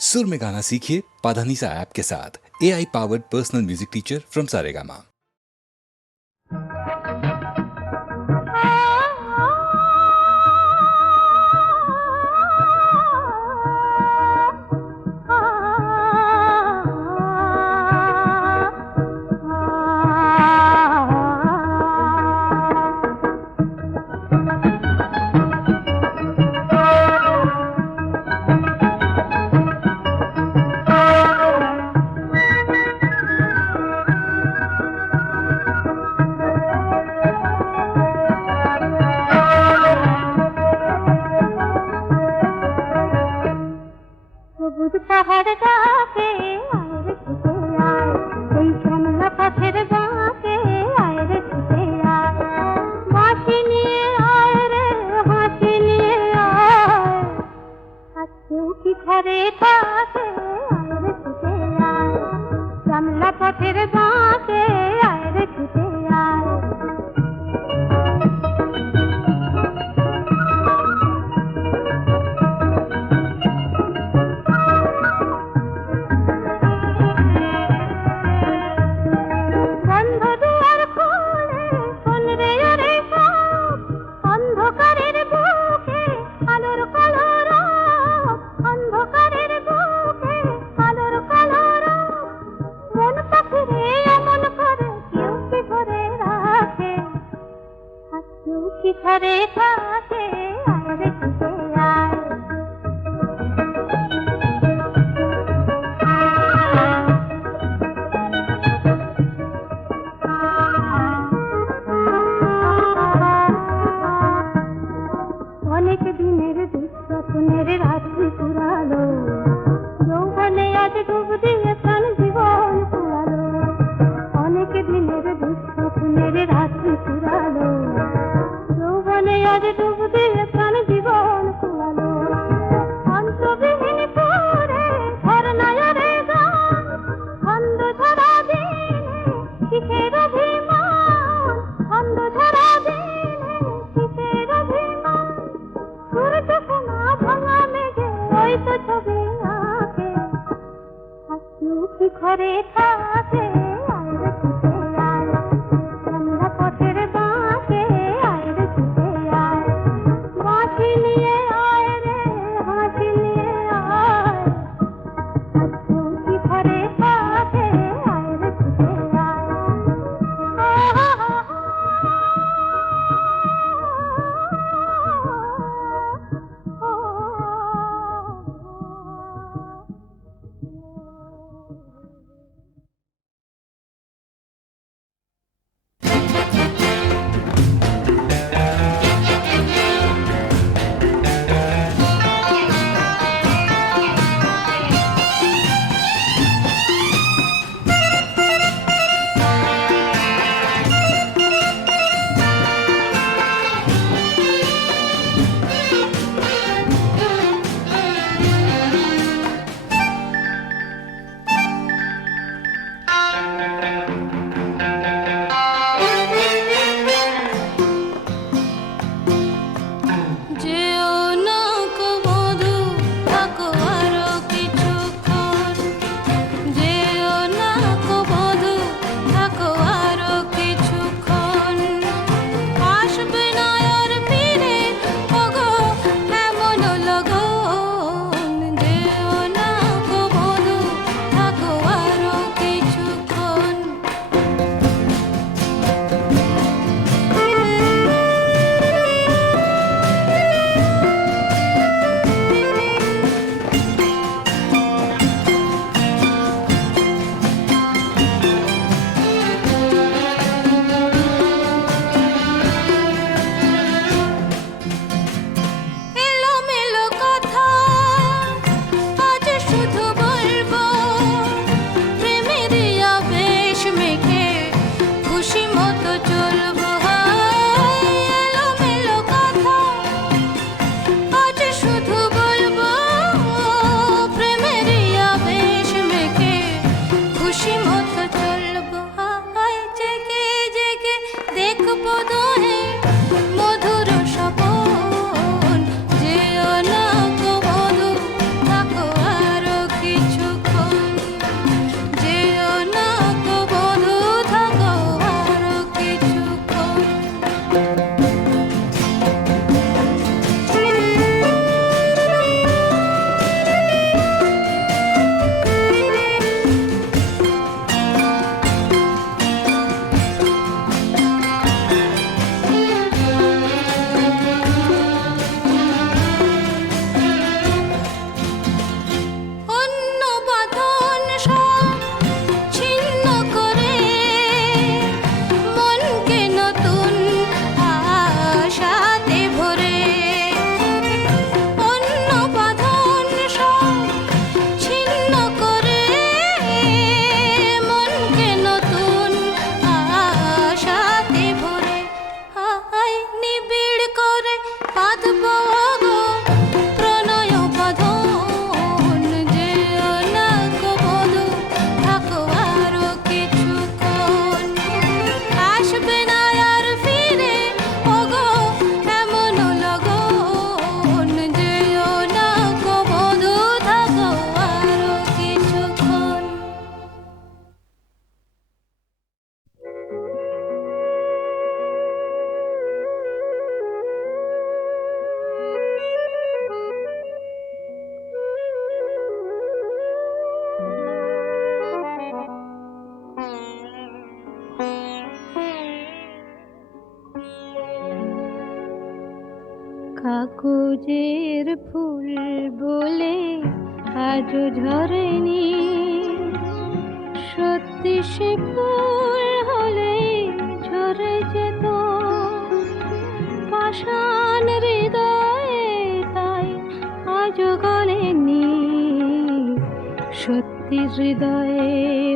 सुर में गाना सीखिए पाधानीसा ऐप के साथ। AI powered personal music teacher from Saregama. সবুজ পাহাড় ডাকে আয় রে ছুটে আয়, এই শ্যামলা পথের বাঁকে আয় রে ছুটে আয়, বাঁশি নিয়ে আয় রে হাসি নিয়ে আয়, আজকেও কি ঘরে থাকে আয় রে ছুটে আয়, শ্যামলা পথের বাঁকে আয় রে ছুটে আয়। কি ঘরে থাকে আয় রে ছুটে আয়। অনেক দিনের দুঃস্বপ্নের রাত্রি পুরালো, যৌবনে আজ ডুব দিয়ে প্রাণ জীবন পুরালো। অনেক দিনের দুঃস্বপ্নের রাত্রি পুরালো, যৌবনে আজ ডুব দিয়ে প্রাণ জীবন পুরালো। অন্তবিহীন সুরে ঝরনায়রে গান, ছন্দ ধরা দিনে কিসের অভিমান, ছন্দ ধরা দিনে কিসের অভিমান। সূর্য সোনা ভাঙা মেঘে ওই তো ছবি আঁকে, আজকেও কি ঘরে থাকে আয় রে ছুটে আয়, শ্যামলা পথের বাঁকে আয় রে ছুটে আয়, বাঁশি নিয়ে আয় রে হাসি নিয়ে আয়, আজকেও কি ঘরে থাকে আয় রে ছুটে আয়। কাগজের ফুল বলে আজও ঝরেনি, সত্যি সে ফুল হলে ঝরে যেত পাষাণ হৃদয়ে, তাই আজও গলেনি। সত্যি হৃদয়ে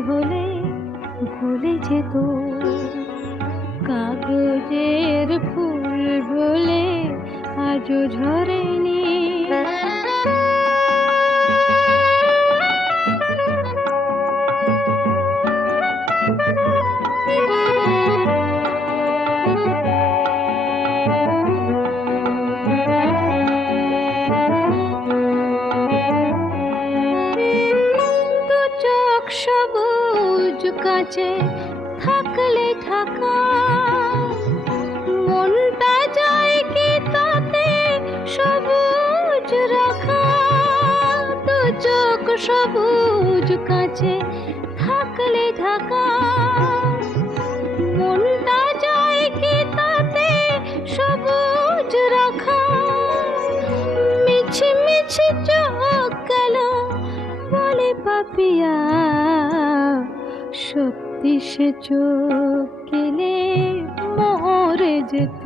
হলে গলে যেত, কাগজের ফুল বলে আজও ঝরেনি। দু চোখ সবুজ কাছে থাকলে ঢাকা, মনটা যায় কি তাতে সবুজ রাখা। দু চোখ সবুজ কাছে থাকলে ঢাকা, মনটা যায় কি তাতে সবুজ রাখা। মিছি মিছি চোখ গেল বলে পাপিয়া, সত্যি সে চোখ গেলে মরে যেত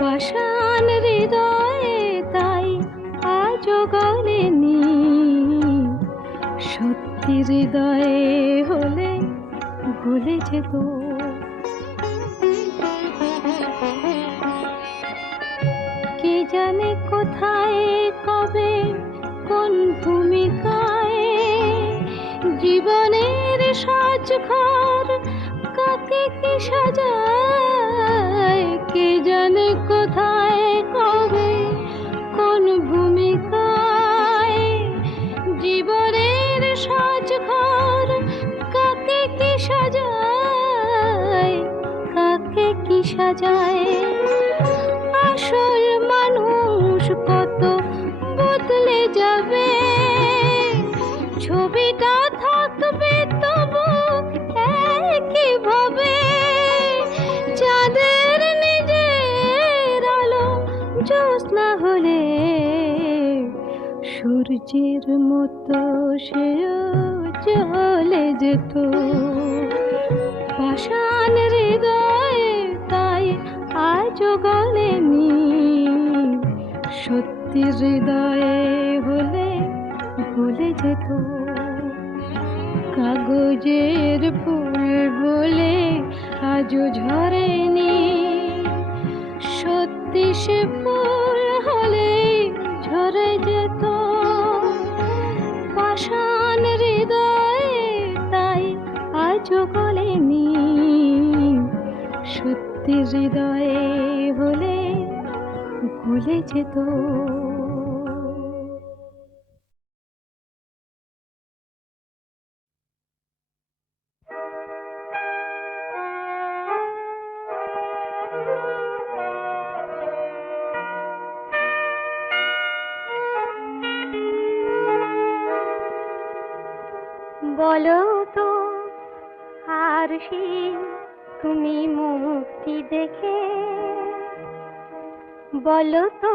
পাষাণ হৃদয়ে, তাই আজও গলেনি। সত্যি হৃদয়ে হলে গলে যেত। কে জানে কোথায় কবে কোন ভূমিকায় জীবনের সাজঘর কাকে কি সাজায়। কে জানে কোথায় কবে কোন ভূমিকায় জীবনের সাজঘর কাকে কি সাজায়, কাকে কি সাজায়। আসল মানুষ কত বদলে যাবে, ছবিটা থাকবে তবু একইভাবে। চাঁদের নিজের আলো জ্যোৎস্না হলে সূর্যের মতো সেও জ্বলে যেত পাষাণ হৃদয়ে, তাই আজও গলেনি। সত্যি হৃদয়ে হলে গলে যেত, কাগজের ফুল বলে আজও ঝরেনি। সত্যি সে ফুল হলে ঝরে যেত পাষাণ হৃদয়ে, তাই আজও গলেনি। সত্যি হৃদয়ে হলে গলে যেত। বলো তো আরশি, তুমি মুক্তি দেখে, বলো তো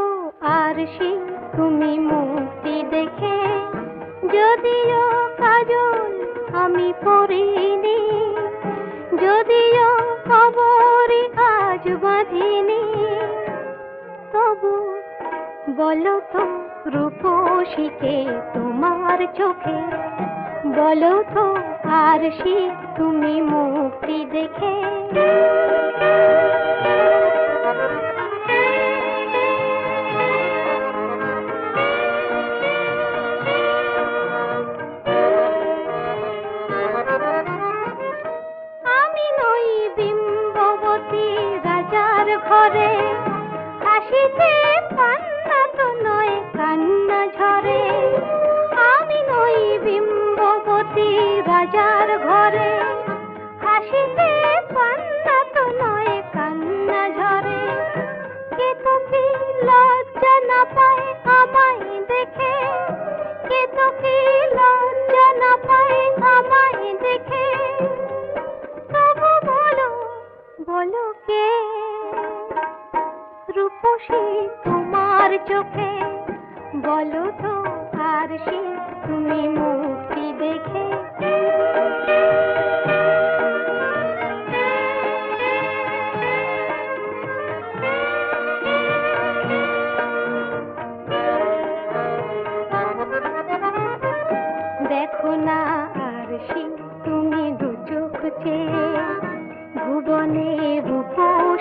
আরশি, তুমি মুক্তি দেখে, যদিও কাজল আমি পরিনি, যদিও কবরে আজ বাঁধিনি, তবু বলো তো রূপসীকে তোমার চোখে, বলো তো আরশি, তুমি মুক্তি দেখে। আমি নই বিম্ববতী রাজার ঘরে, হাসিতে কান্না তো নয় কান্না ঝরে। আমি নই বিম্ববতী রাজার ঘরে, হাসিতে কান্না তো নয় কান্না ঝরে। কে তো কি লজ্জা না পায় আমায় দেখে, কে তো কি লজ্জা না পায় আমায় দেখে, তবু বলো বলো কে রূপসী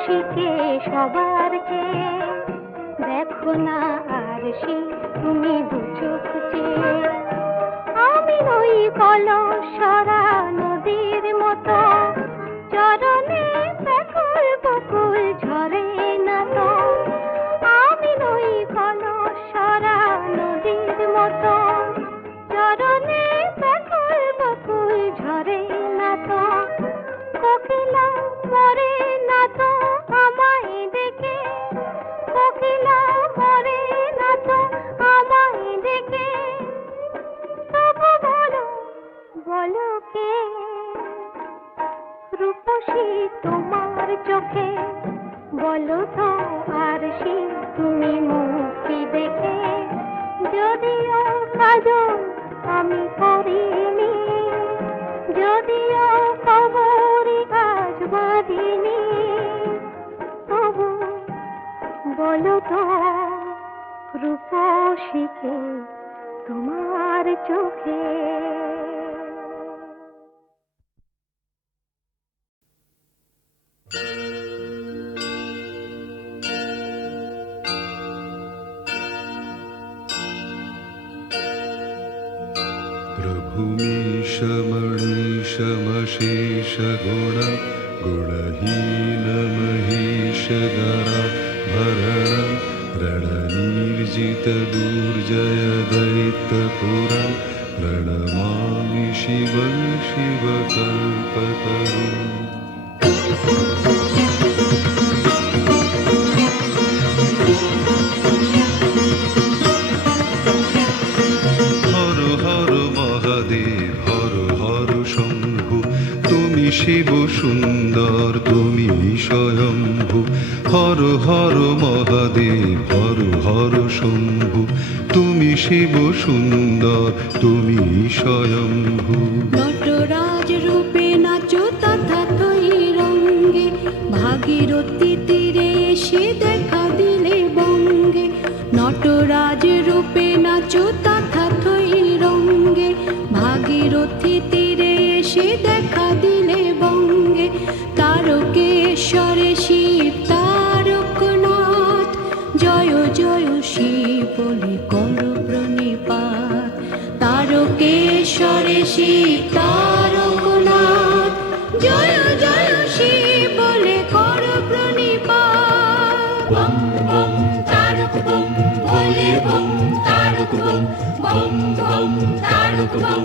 রূপসীকে সবার চেয়ে দেখো না আর সে তুমি দু চোখ চেয়ে। আমি ওই কলসরা নদীর মতো চরণে ব্যাকুল বকুল ঝরে না তো। আমি ওই কলসরা নদীর মতো চরণে ব্যাকুল বকুল ঝরে না তো। কোকিলা মরে না তো আমায় দেখে, কোকিলা মরে না তো আমায় দেখে। তবু বলো বলো কে রূপসী তোমার চোখে, বলো তো আর সে তুমি মুক্তি দেখে। যদিও কাজল আমি করিনি, যদিও কবরি আজ বাঁধিনি, তবু বলো তো রূপসীকে তোমার চোখে। प्रभुमीशमणीशमशेष गुण गुणहीन महेश गरा भरण रणनीर्जित दुर्जय दैत्यपुरं प्रणमामि शिवं शिवकल्पतरुम्। हर हर महादेव हर हर शम्भु তুমি শিব সুন্দর তুমি স্বয়ম্ভু। হর হর মহাদেব হর হর শম্ভু তুমি শিব সুন্দর তুমি স্বয়ম্ভু। নটরাজ রূপে নাচো তথাতই রঙ্গে, ভাগীরথী তীরে এসে দেখা দিলে বঙ্গে। নটরাজ রূপে নাচো তথাতই রঙ্গে, ভাগীরথী তীরে এসে দেখা দিলে বঙ্গে। তারকেশ্বরে শিব তারকনাথ, জয় জয় শিব বলে করো প্রণিপাত। তারকেশ্বরে শিব তারকনাথ, জয় জয় শিব বলে করো প্রণিপাত। বম বম তারক বম ভোলে bomb Tarak bomb, bomb bomb Tarak bomb.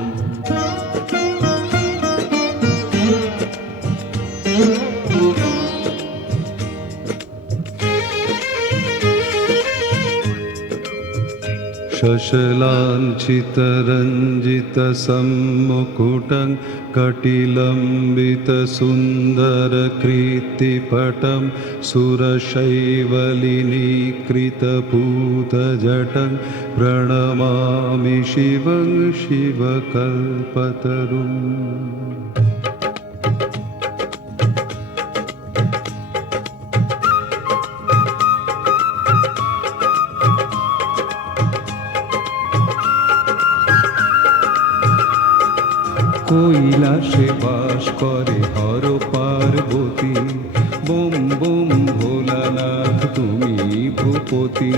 शशलाञ्छितरञ्जितसम्मुकुटं कटिलम्बितसुन्दरकीर्तिपटं सुरशैवलिनीकृतपूतजटं प्रणमामि शिवं शिवकल्पतरुम्। কৈলাসে বাস করে হর পার্বতী, বোম বোম ভোলানাথ তুমি ভূপতি।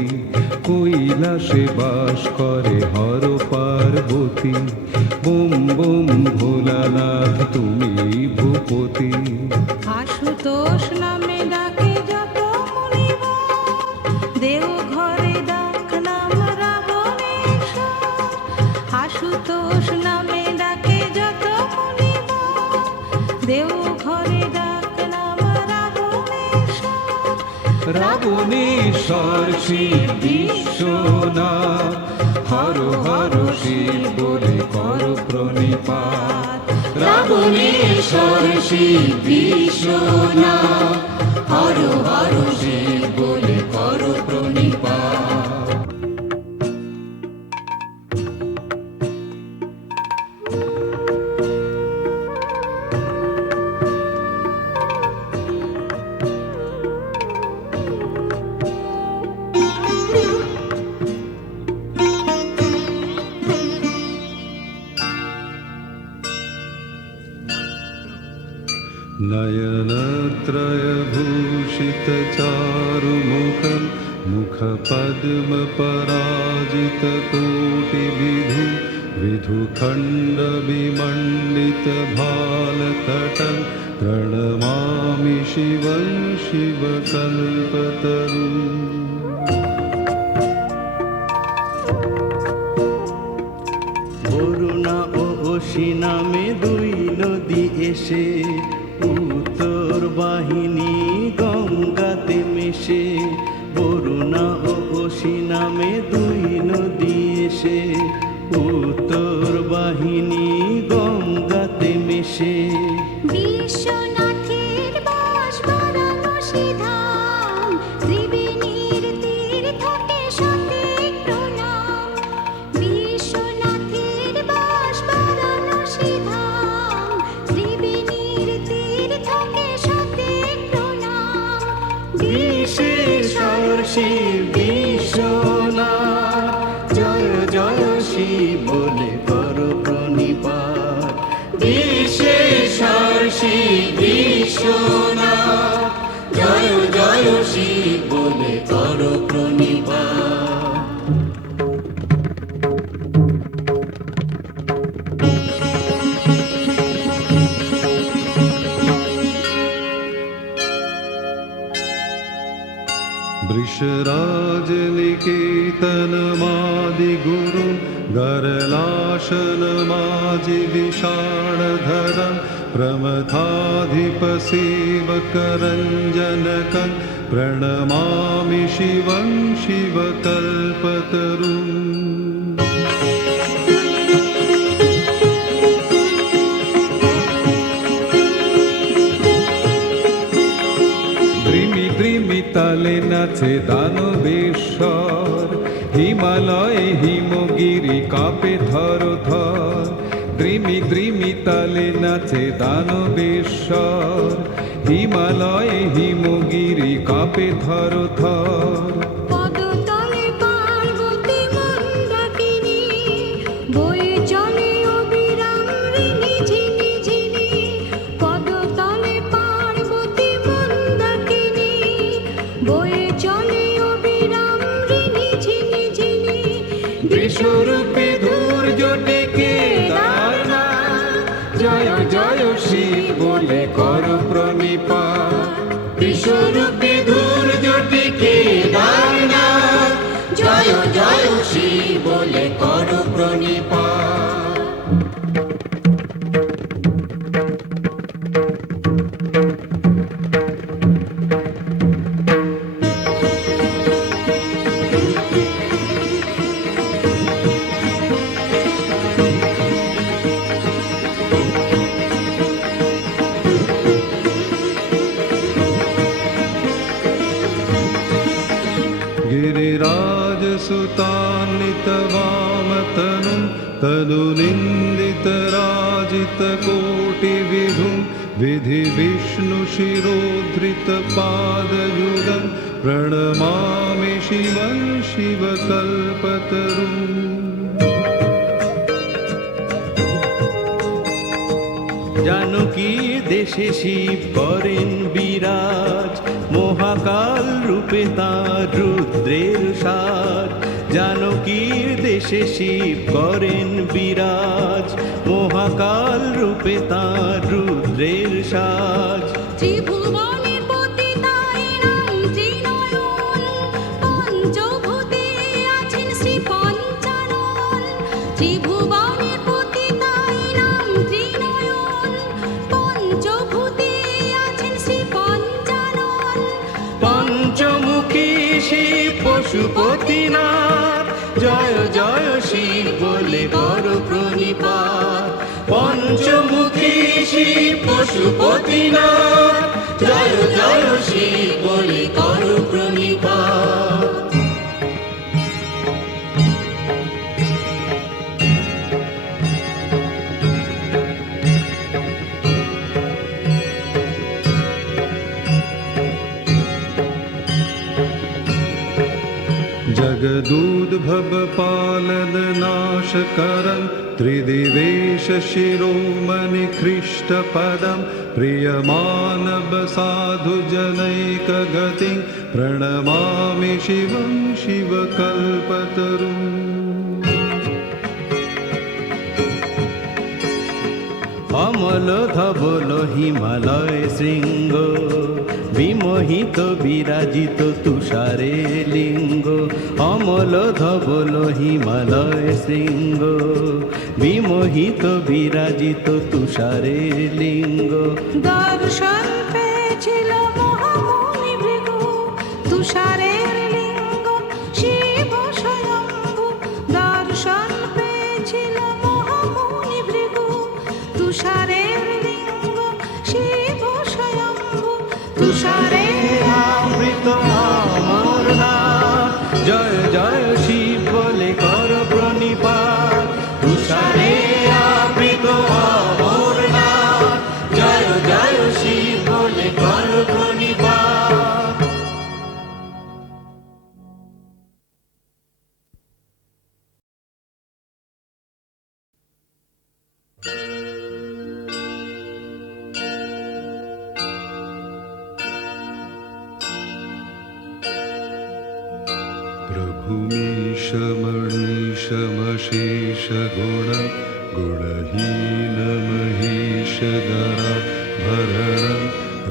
কৈলাসে বাস করে হর পার্বতী, বোম বোম ভোলানাথ তুমি ভূপতি। আশুতোষ নামে ডাকে যত মুনিবর, দেও ঘরে ডাক নাম রাবণেশ্বর। আশুতোষ নামে ডাকে যত মুনিবর, দেও ঘরে ডাক নাম রাবণেশ্বর। রাবণেশ্বর শিব বিশ্বনাথ, হর হর শিব বলে কর প্রণিপাত। রাবণেশ্বর শিব বিশ্বনাথ, হর হর শিব বলে কর প্রণিপাত। नयनत्रयभूषितचारुमुखं मुखपद्मपराजितकोटिविधुं विधुखण्डविमण्डितभालतटं प्रणमामि शिवं शिवकल्पतरुम्। বরুণা ও অসি নামে দুই নদী এসে উত্তর বাহিনী গঙ্গাতে মেশে। বরুণা ও অসি নামে দুই নদী এসে উত্তর বাহিনী গঙ্গাতে মেশে। বিশ্বনাথের বাস বারাণসী ধাম, ত্রিবেণীর তীর থেকে সঠিক প্রণাম। বিশ্বনাথের বাস বারাণসী ধাম, ত্রিবেণীর তীর থেকে সঠিক প্রণাম। বিশেষর শিব বিশ্বনাথ জয় জয় শিব বলে করো প্রণিপাত। বিশেষর শিব বিশ্বনাথ জয় জয় শিব বলে করো প্রণিপাত। वृषराजनिकेतनमादिगुरुं गरलाशनमाजिविषाणधरं प्रमथाधिपसेवकरञ्जनकं प्रणमामि शिवं शिवकल्पतरुम्। দ্রিমি দ্রিমি তালে নাচে দানবেশ্বর, হিমালয়ে হিমগিরি কাঁপে থর থর। দ্রিমি দ্রিমি তালে নাচে দানবেশ্বর, হিমালয়ে হিমগিরি কাঁপে থর থর। পদতলে পার্বতী মন্দাকিনী, বয়ে চলে অবিরাম ঋণী ঝিনি ঝিনি। পদতলে পার্বতী মন্দাকিনী, বয়ে চলে অবিরাম ঋণী ঝিনি ঝিনি। বিশ্বরূপী ধৈর্য ডেকে দারনাথ, জয় জয় শিব বলে কর প্রণিপাত। বিশ্বরূপী ধৈর্য ডেকে দারনাথ, জয় জয় শিব বলে কর প্রণিপাত। गिरिराजसुतान्वितवामतनुं तनुनिन्दितराजितकोटिविधुं विधिविष्णुशिरोधृतपादयुगं प्रणमामि शिवं शिवकल्पतरुम्। জানকীর দেশে শিব করেন বিরাজ, মহাকাল রূপে তাঁর রুদ্রের সাজ। জানকীর দেশে শিব করেন বিরাজ, মহাকাল রূপে তাঁর রুদ্রের সাজ। ত্রিভুবনের পতি তাই নাম ত্রিনয়ন, পঞ্চভূতে আছেন শ্রী পঞ্চানন। ত্রিভুবনের পতি তাই নাম ত্রিনয়ন, পঞ্চভূতে আছেন শ্রী পঞ্চানন। পঞ্চমুখী শিব পশুপতিনাথ, জয় জয় শিব বলে কর প্রণিপাত। পঞ্চমুখী শিব পশুপতিনাথ, জয় জয় শিব বলে কর প্রণিপাত। जगदूद्भव पालन नाश नाशकरं त्रिदिवेश शिरोमणिकृष्टपदं प्रियमानवसाधुजनैकगतिं प्रणमामि शिवं शिवकल्पतरुम् অমল ধবল হিমালয় শৃঙ্গ বিমোহিত বিরাজিত তুষারে লিঙ্গ অমল ধবল হিমালয় শৃঙ্গ বিমোহিত বিরাজিত তুষারে লিঙ্গ দর্শন পেয়েছিল মহামুনি ভৃগু তুষারের লিঙ্গ শিব স্বয়ম্ভু দর্শন পেয়েছিল মহামুনি ভৃগু তুষারের লিঙ্গ শিব স্বয়ম্ভু তুষারে আমৃত অমরনাথ জয় জয় শিব বলে কর প্রণিপাত তুষারে আমৃত অমরনাথ জয় জয় শিব বলে কর প্রণিপাত प्रभुमीशमणीशमशेषगुण गुणहीनमहीशगरा भरणं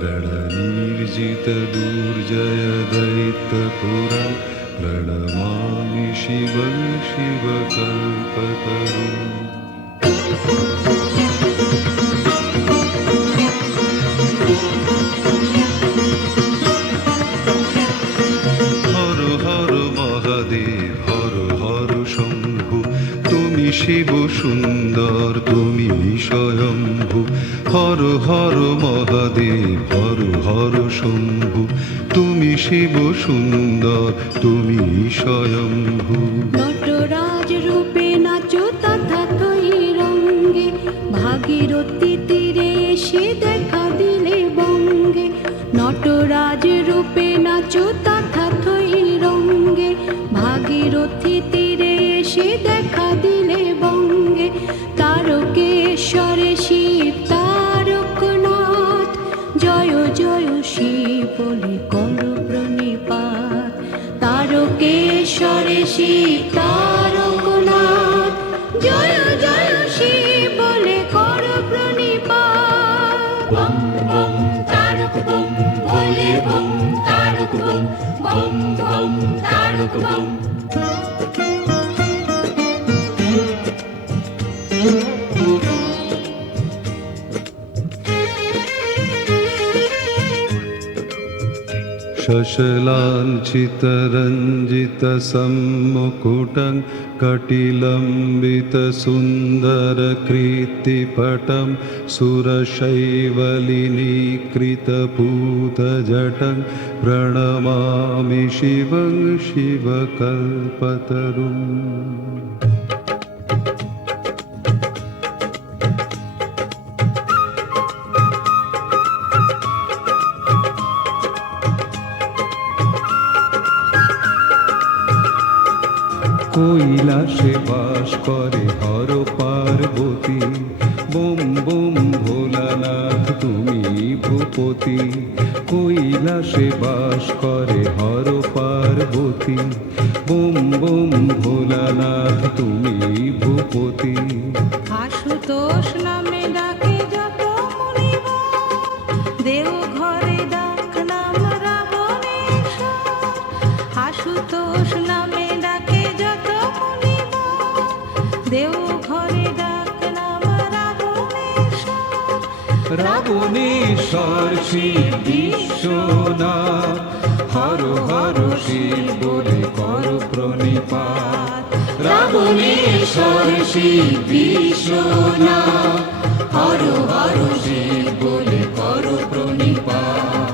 रणनिर्जितदुर्जयदैत्यपुरं प्रणमामि शिवं शिवकल्पतरुम् হর হর মহাদেব হর হর শম্ভু তুমি শিব সুন্দর তুমি স্বয়ম্ভু হর হর মহাদেব হর হর শম্ভু তুমি শিব সুন্দর তুমি স্বয়ম্ভু নটরাজ রূপে নাচো তথা তৈ রঙ্গে ভাগীরথী তীরে এসে দেখা দিলে বঙ্গে নটরাজ রূপে নাচো তথা তৈ রঙ্গে ভাগীরথী তীরে এসে দেখা দিলে বঙ্গে তারকেশ্বরে শিব তারকনাথ জয় জয় শিব বলে কর প্রণিপাত তারকেশ্বরে শিব তারকনাথ জয় জয় শিব বলে কর প্রণিপাত বম বম তারক বম ভোলে bomb Tarak bomb bomb bomb Tarak bomb शशलाञ्छितरञ्जितसम्मुकुटं कटिलम्बितसुन्दरकीर्तिपटं सुरशैवलिनीकृतपूतजटं प्रणमामि शिवं शिवकल्पतरुम् কৈলাসে বাস করে হর পার্বতী বোম বোম ভোলানাথ তুমি ভূপতি কৈলাসে বাস করে হর পার্বতী বোম বোম ভোলানাথ তুমি ভূপতি আশুতোষ নামে ডাকে যত মুনিবর দেও ঘরে ডাক নাম রাবণেশ্বর আশুতোষ নামে ডাকে যত মুনিবর দেও ঘরে ডাক নাম রাবণেশ্বর রাবণেশ্বর শিব বিশ্বনাথ হর হর শিব বলে কর প্রণিপাত রাবণেশ্বর শিব বিশ্বনাথ হর হর শিব বলে কর প্রণিপাত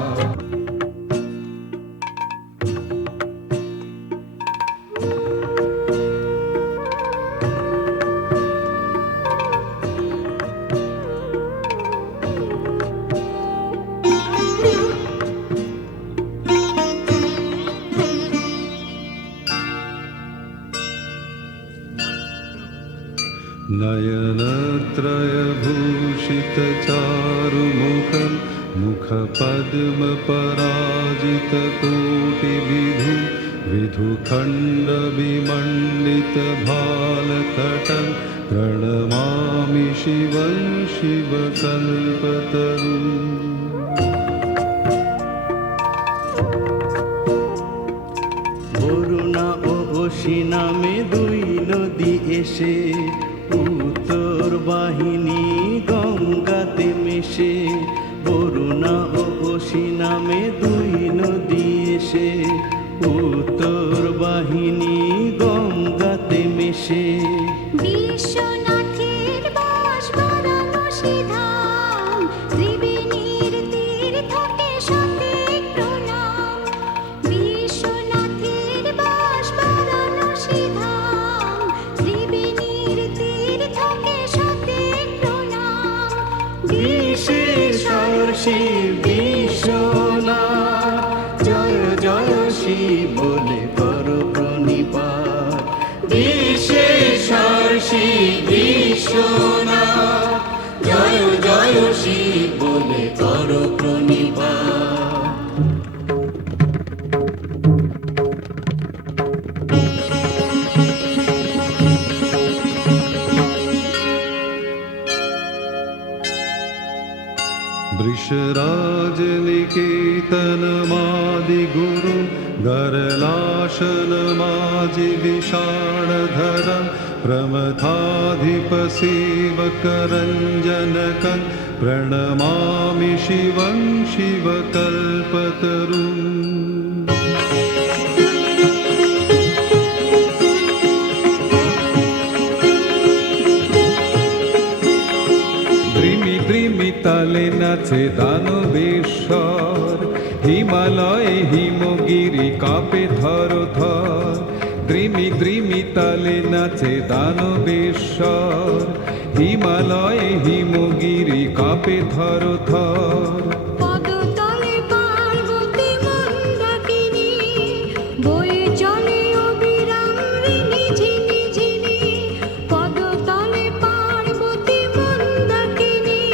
नयनत्रयभूषितचारुमुखं मुखपद्मपराजितकोटिविधुं विधुखण्डविमण्डितभालतटं प्रणमामि शिवं शिवकल्पतरुम्। বরুণা ও অসি নামে দুই নদী এসে উত্তর বাহিনী গঙ্গাতে মেশে। বরুণা ও অসি নামে দুই নদী এসে উত্তর বাহিনী গঙ্গাতে মেশে। বিশ্বনাথের বাস বারাণসী ধাম, ত্রিবেণীর তীর্থকে শতেক প্রণাম। বিশ্বনাথের বাস বারাণসী ধাম, ত্রিবেণীর তীর্থকে শতেক প্রণাম। বিশেষর শিব বিশ্বনাথ, জয় জয় শিব বলে করো প্রণিপাত। বিশেষর শিব বিশ্বনাথ, জয় জয় শিব বলে করো প্রণিপাত। वृषराजनिकेतनमादिगुरु गरलाशनमाजिविषाणधरं प्रमथाधिपसेवकरञ्जनकं प्रणमामि शिवं शिवकल्पतरुम्। দ্রিমি দ্রিমি তালে নাচে দানবেশ্বর, হিমালয়ে হিমগিরি কাঁপে থর থর। দ্রিমি দ্রিমি তালে নাচে দানবেশ্বর, হিমালয়ে হিমগিরি কাঁপে থর থর। পদতলে পার্বতী মন্দাকিনী, বয়ে চলে অবিরাম ঋণী ঝিনি ঝিনি। পদতলে পার্বতী মন্দাকিনী,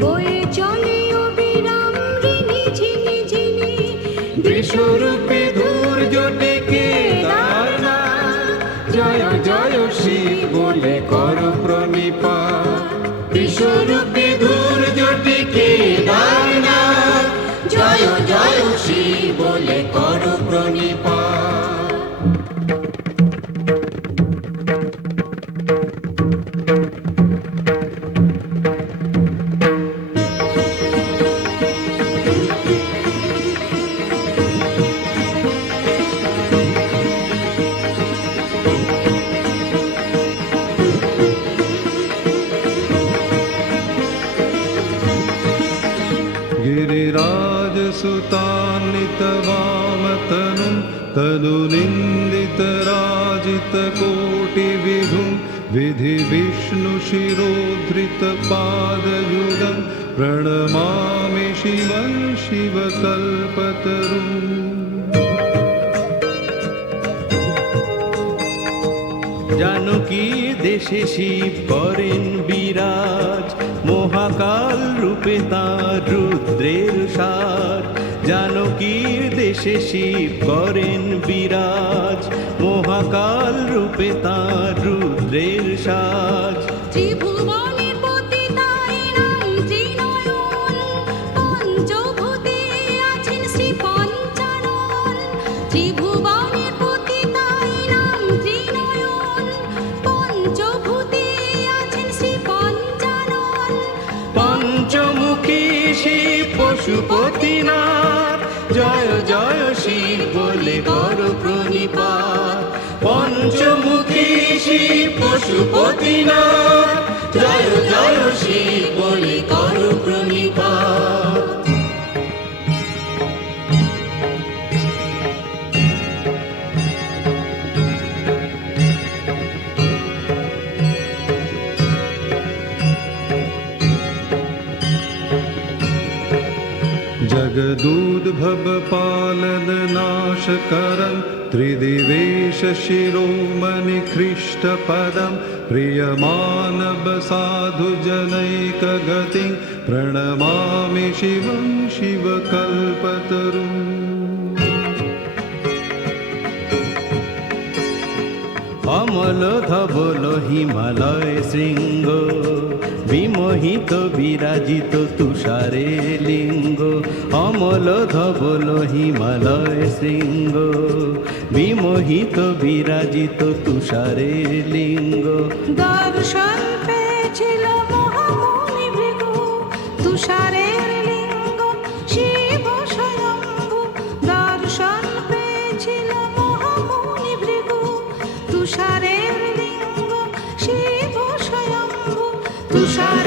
বয়ে চলে অবিরাম ঋণী ঝিনি ঝিনি। বিশ্বরূপে ধৈর্য ডেকে দারনাথ, জয় জয় শিব বলে করো প্রণিপাত। বিশ্বরূপে ধৈর্য ডেকে দারনাথ, জয় জয় শিব বলে করো প্রণিপাত। गिरिराजसुतान्वितवामतनुं तनुनिन्दितराजितकोटिविधुं विधिविष्णुशिरोधृतपादयुगं प्रणमामि शिवं शिवकल्पतरुम्। জানকী দেশে শিব করেন বিরাজ, মহাকাল রূপে তাঁর রুদ্রের সাজ। জানকীর দেশে শিব করেন বিরাজ, মহাকাল রূপে তাঁর রুদ্রের সাজ। ত্রিভুবনের পতিতাই নাম ত্রিনয়ন, পঞ্চভূতে আছেন শ্রী পঞ্চানন। ত্রিভুবনের পতিতাই নাম ত্রিনয়ন, পঞ্চভূতে আছেন শ্রী পঞ্চানন। পঞ্চমুখী শিব পশুপতিনাথ, জয় জয় শিব বলে করো প্রণিপাত। পঞ্চমুখী শিব পশুপতিনাথ, জয় জয় শিব বলে করো প্রণিপাত। जगदूद्भव पालन नाशकरं त्रिदिवेश शिरोमणि ख्रीष्टपदं प्रियमानव साधुजनैकगतिं प्रणमामि शिवं शिवकल्पतरुम् অমল ধবল হিমালয় শৃঙ্গ বিমোহিত বিরাজিত তুষারে লিঙ্গ অমল ধবল হিমালয় শৃঙ্গ বিমোহিত বিরাজিত তুষারে লিঙ্গ দর্শন পেয়েছিল মহামুনি ভৃগু তুষারের লিঙ্গ শিব স্বয়ম্ভু দর্শন পেয়েছিল মহামুনি ভৃগু তুষারের লিঙ্গ শিব স্বয়ম্ভু তুষার